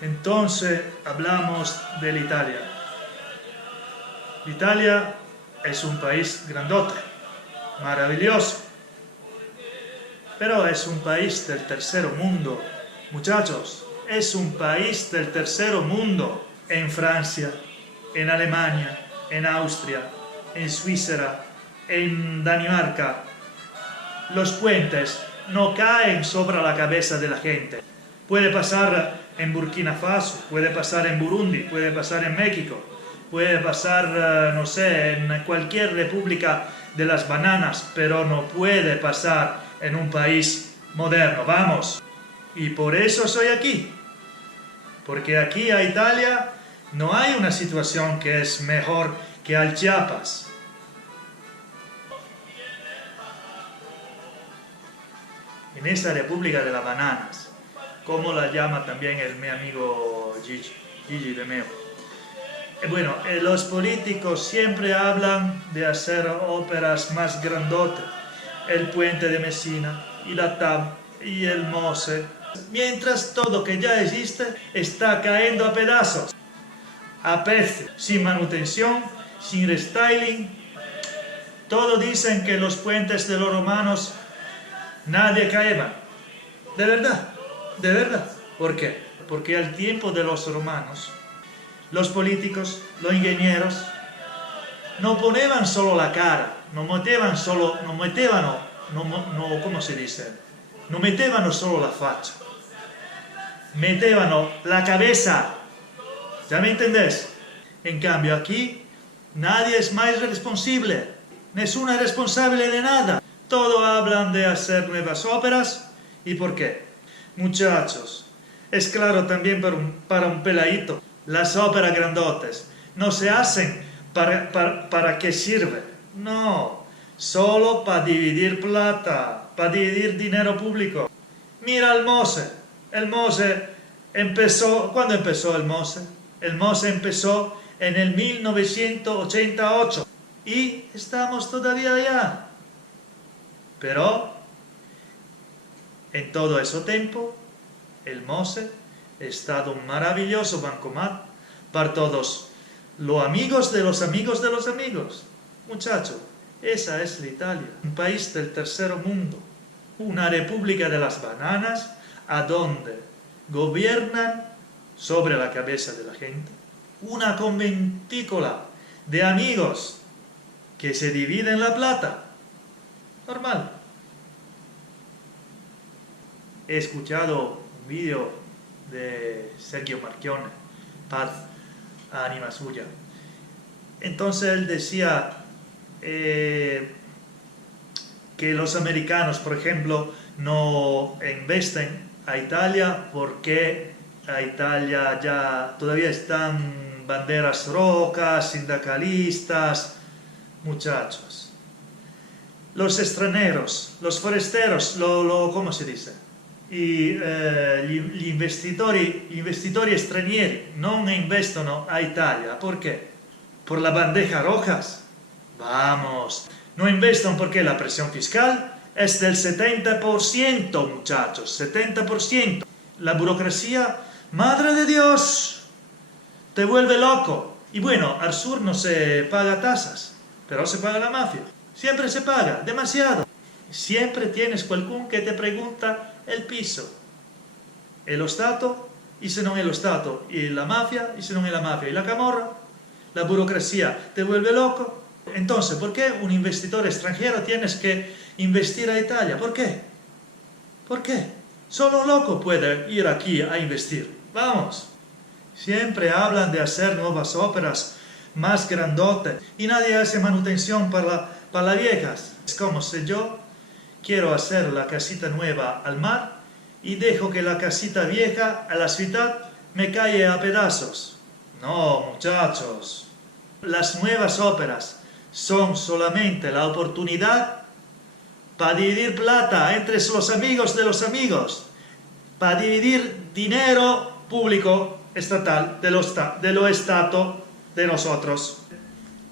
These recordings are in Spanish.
Entonces hablamos de la Italia. Italia es un país grandote, maravilloso, pero es un país del tercer mundo. Muchachos, es un país del tercer mundo. En Francia, en Alemania, en Austria, en Suiza, en Dinamarca, los puentes no caen sobre la cabeza de la gente. Puede pasar en Burkina Faso, puede pasar en Burundi, puede pasar en México, puede pasar, no sé, en cualquier república de las bananas, pero no puede pasar en un país moderno. Vamos. Y por eso soy aquí. Porque aquí a Italia no hay una situación que es mejor que al Chiapas. En esa república de las bananas, como la llama también mi amigo Gigi de Meo. Bueno, los políticos siempre hablan de hacer óperas más grandotas, el puente de Messina, y la TAV, y el MOSE, mientras todo que ya existe está cayendo a pedazos, a peces, sin manutención, sin restyling. Todos dicen que los puentes de los romanos nadie caía. De verdad, de verdad. ¿Por qué? Porque al tiempo de los romanos, los políticos, los ingenieros, no ponían solo la cara, no mettevano solo la faccia, mettevano la cabeza. ¿Ya me entendés? En cambio aquí, nadie es más responsable, ninguno es responsable de nada. Todos hablan de hacer nuevas óperas. ¿Y por qué? Muchachos, es claro también para un peladito. Las óperas grandotes no se hacen para qué sirve. No, solo para dividir plata, para dividir dinero público. Mira el MOSE. El MOSE empezó, ¿cuándo empezó el MOSE? El MOSE empezó en el 1988 y estamos todavía allá. Pero en todo ese tiempo, el MOSE ha estado un maravilloso bancomat para todos los amigos de los amigos de los amigos. Muchachos, esa es la Italia, un país del tercer mundo, una república de las bananas, a donde gobiernan sobre la cabeza de la gente, una conventícola de amigos que se dividen la plata. Normal. He escuchado un vídeo de Sergio Marchionne, paz, ánima suya. Entonces él decía que los americanos, por ejemplo, no invisten a Italia porque a Italia ya todavía están banderas rojas, sindicalistas. Muchachos, los extranjeros, los foresteros, ¿cómo se dice? Gli investitori stranieri non investono a Italia. ¿Por qué? ¿Por las bandejas rojas? Vamos, no investono porque la presión fiscal es del 70%, muchachos, 70%. La burocracia, madre de Dios, te vuelve loco. Y bueno, al sur no se paga tasas, pero se paga la mafia. Siempre se paga, demasiado. Siempre tienes qualcuno que te pregunta el piso. E lo Stato, y se non è lo Stato, y la mafia, y se non è la mafia, y la camorra, la burocracia te vuelve loco. Entonces, ¿por qué un investidor extranjero tienes que investir a Italia? ¿Por qué? ¿Por qué? Solo un loco puede ir aquí a investir. Vamos. Siempre hablan de hacer nuevas óperas más grandotes y nadie hace manutención para las viejas. Es como si yo quiero hacer la casita nueva al mar y dejo que la casita vieja a la ciudad me caiga a pedazos. No, muchachos. Las nuevas óperas son solamente la oportunidad para dividir plata entre los amigos de los amigos, para dividir dinero público estatal de lo Estado de nosotros.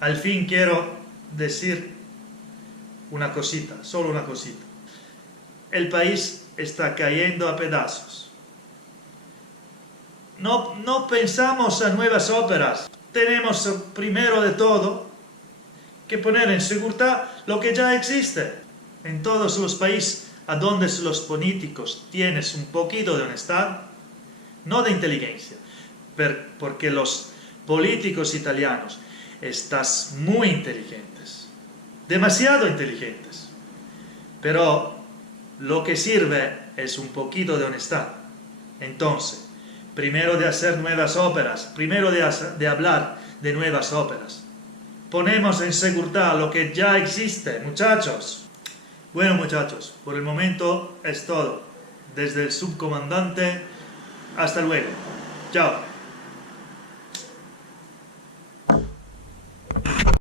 Al fin quiero decir una cosita, solo una cosita. El país está cayendo a pedazos. no pensamos en nuevas óperas. Tenemos primero de todo que poner en seguridad lo que ya existe. En todos los países a donde los políticos tienen un poquito de honestidad, no de inteligencia, porque los políticos italianos están muy inteligentes, demasiado inteligentes, pero lo que sirve es un poquito de honestidad. Entonces, primero de hacer nuevas óperas, primero de hablar de nuevas óperas, ponemos en seguridad lo que ya existe, muchachos. Bueno, muchachos, por el momento es todo. Desde el subcomandante, hasta luego. Chao.